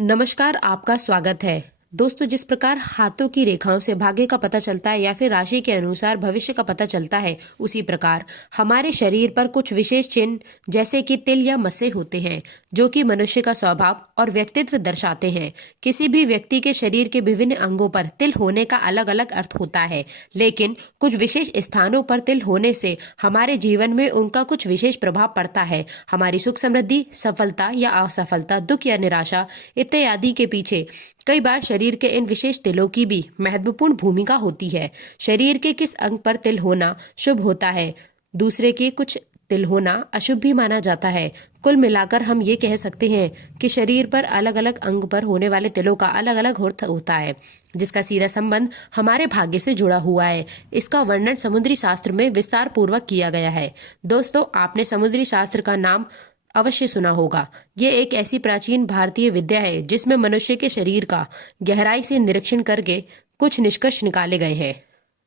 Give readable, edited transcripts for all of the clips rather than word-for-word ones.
नमस्कार, आपका स्वागत है। दोस्तों, जिस प्रकार हाथों की रेखाओं से भाग्य का पता चलता है या फिर राशि के अनुसार भविष्य का पता चलता है, उसी प्रकार हमारे शरीर पर कुछ विशेष चिन्ह जैसे कि तिल या मस्से होते हैं, जो कि मनुष्य का स्वभाव और व्यक्तित्व दर्शाते हैं। किसी भी व्यक्ति के शरीर के विभिन्न अंगों पर तिल होने का अलग अलग अर्थ होता है, लेकिन कुछ विशेष स्थानों पर तिल होने से हमारे जीवन में उनका कुछ विशेष प्रभाव पड़ता है। हमारी सुख समृद्धि, सफलता या असफलता, दुख या निराशा इत्यादि के पीछे कई बार शरीर के इन विशेष तिलों की भी महत्वपूर्ण भूमिका होती है। शरीर के किस अंग पर तिल होना शुभ होता है, दूसरे के कुछ तिल होना अशुभ भी माना जाता है। कुल मिलाकर हम ये कह सकते हैं कि शरीर पर अलग अलग अंग पर होने वाले तिलों का अलग अलग होता है, जिसका सीधा संबंध हमारे भाग्य से जुड़ा हुआ है। इसका वर्णन समुद्री शास्त्र में विस्तार पूर्वक किया गया है। दोस्तों, आपने समुद्री शास्त्र का नाम अवश्य सुना होगा। ये एक ऐसी प्राचीन भारतीय विद्या है जिसमें मनुष्य के शरीर का गहराई से निरीक्षण करके कुछ निष्कर्ष निकाले गए हैं,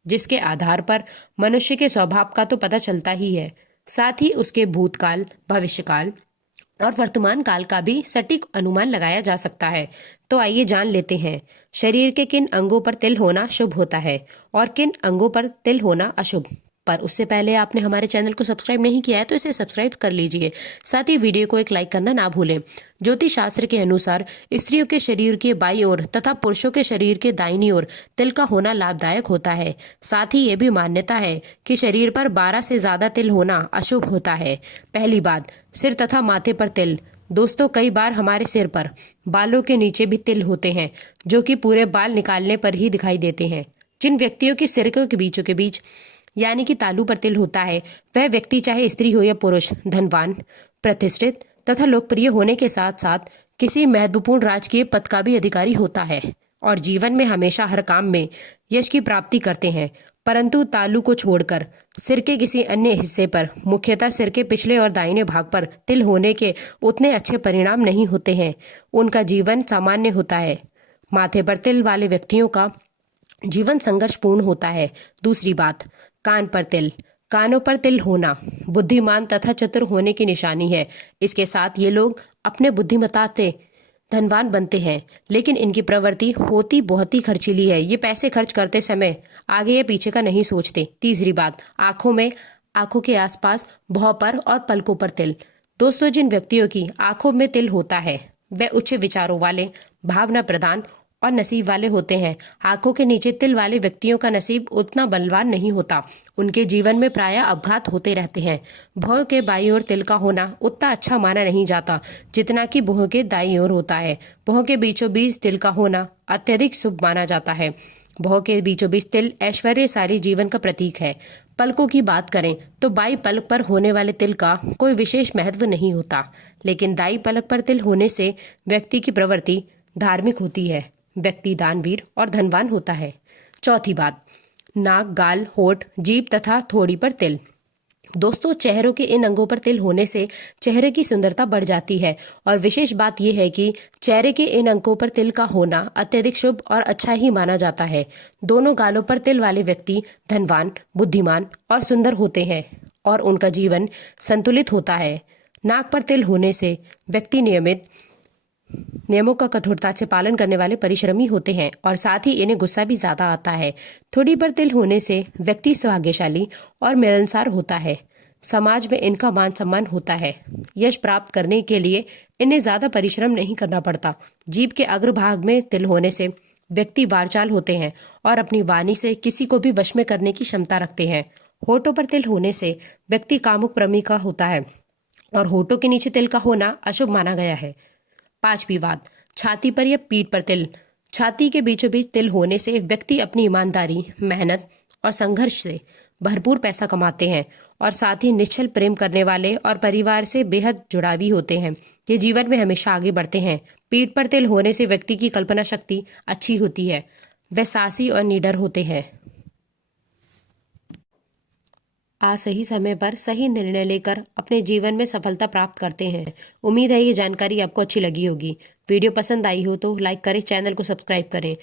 जिसके आधार पर मनुष्य के स्वभाव का तो पता चलता ही है, साथ ही उसके भूतकाल, भविष्यकाल और वर्तमान काल का भी सटीक अनुमान लगाया जा सकता है। तो आइए जान लेते हैं शरीर के किन अंगों पर तिल होना शुभ होता है और किन अंगों पर तिल होना अशुभ। पर उससे पहले आपने हमारे चैनल को सब्सक्राइब नहीं किया है तो इसे सब्सक्राइब कर लीजिए। साथ ही वीडियो को एक लाइक करना ना भूलें। ज्योतिष शास्त्र के अनुसार स्त्रियों के शरीर के बाईं ओर तथा पुरुषों के शरीर के दाहिनी ओर तिल का होना लाभदायक होता है। साथ ही ये भी मान्यता है कि शरीर पर 12 से ज्यादा तिल होना अशुभ होता है। पहली बात, सिर तथा माथे पर तिल। दोस्तों, कई बार हमारे सिर पर बालों के नीचे भी तिल होते हैं, जो कि पूरे बाल निकालने पर ही दिखाई देते हैं। जिन व्यक्तियों के सिर के बीचों के बीच यानी कि तालू पर तिल होता है, वह व्यक्ति चाहे स्त्री हो या पुरुष, धनवान, प्रतिष्ठित तथा लोकप्रिय होने के साथ साथ किसी महत्वपूर्ण राजकीय पद का भी अधिकारी होता है और जीवन में हमेशा हर काम में यश की प्राप्ति करते हैं। परंतु तालू को छोड़कर सिर के किसी अन्य हिस्से पर, मुख्यतः सिर के पिछले और दाहिने भाग पर तिल होने के उतने अच्छे परिणाम नहीं होते हैं। उनका जीवन सामान्य होता है। माथे पर तिल वाले व्यक्तियों का जीवन संघर्षपूर्ण होता है। दूसरी बात, कान पर तिल। कानों पर तिल होना बुद्धिमान तथा चतुर होने की निशानी है। इसके साथ ये लोग अपने बुद्धिमत्ता से धनवान बनते हैं, लेकिन इनकी प्रवृत्ति होती बहुत ही खर्चीली है। ये पैसे खर्च करते समय आगे या पीछे का नहीं सोचते। तीसरी बात, आंखों के आसपास, भौं पर और पलकों पर तिल। दोस्तों, जिन व्यक्तियों की आंखों में तिल होता है वे उच्च विचारों वाले, भावना प्रधान और नसीब वाले होते हैं। आंखों के नीचे तिल वाले व्यक्तियों का नसीब उतना बलवान नहीं होता। उनके जीवन में प्रायः अपघात होते रहते हैं। भौं के बाईं ओर तिल का होना उतना अच्छा माना नहीं जाता जितना कि भौं के दाईं ओर होता है। भौं के बीचों बीच तिल का होना अत्यधिक शुभ माना जाता है। भौं के बीचों बीच तिल ऐश्वर्यशाली जीवन का प्रतीक है। पलकों की बात करें तो बाई पलक पर होने वाले तिल का कोई विशेष महत्व नहीं होता, लेकिन दाई पलक पर तिल होने से व्यक्ति की प्रवृत्ति धार्मिक होती है। व्यक्ति दानवीर और धनवान होता है। चौथी बात, नाक, गाल, होठ, जीभ तथा थोड़ी पर तिल। दोस्तों, चेहरों के इन अंगों पर तिल होने से चेहरे की सुंदरता बढ़ जाती है और विशेष बात यह है कि चेहरे के इन अंगों पर तिल का होना अत्यधिक शुभ और अच्छा ही माना जाता है। दोनों गालों पर तिल वाले व्यक्ति धनवान, बुद्धिमान और सुंदर होते हैं और उनका जीवन संतुलित होता है। नाक पर तिल होने से व्यक्ति नियमों का कठोरता से पालन करने वाले परिश्रमी होते हैं और साथ ही इन्हें गुस्सा भी ज्यादा आता है। थोड़ी पर तिल होने से व्यक्ति सौभाग्यशाली और मिलनसार होता है। समाज में इनका मान सम्मान होता है। यश प्राप्त करने के लिए इन्हें ज्यादा परिश्रम नहीं करना पड़ता। जीभ के अग्रभाग में तिल होने से व्यक्ति वाचाल होते हैं और अपनी वाणी से किसी को भी वश में करने की क्षमता रखते हैं। होठों पर तिल होने से व्यक्ति कामुक प्रेमी का होता है और होठों के नीचे तिल का होना अशुभ माना गया है। पांचवी बात, छाती पर या पीठ पर तिल। छाती के बीचों बीच तिल होने से व्यक्ति अपनी ईमानदारी, मेहनत और संघर्ष से भरपूर पैसा कमाते हैं और साथ ही निश्चल प्रेम करने वाले और परिवार से बेहद जुड़ावी होते हैं। ये जीवन में हमेशा आगे बढ़ते हैं। पीठ पर तिल होने से व्यक्ति की कल्पना शक्ति अच्छी होती है। वे साहसी और निडर होते हैं। आज सही समय पर सही निर्णय लेकर अपने जीवन में सफलता प्राप्त करते हैं। उम्मीद है ये जानकारी आपको अच्छी लगी होगी। वीडियो पसंद आई हो तो लाइक करें, चैनल को सब्सक्राइब करें।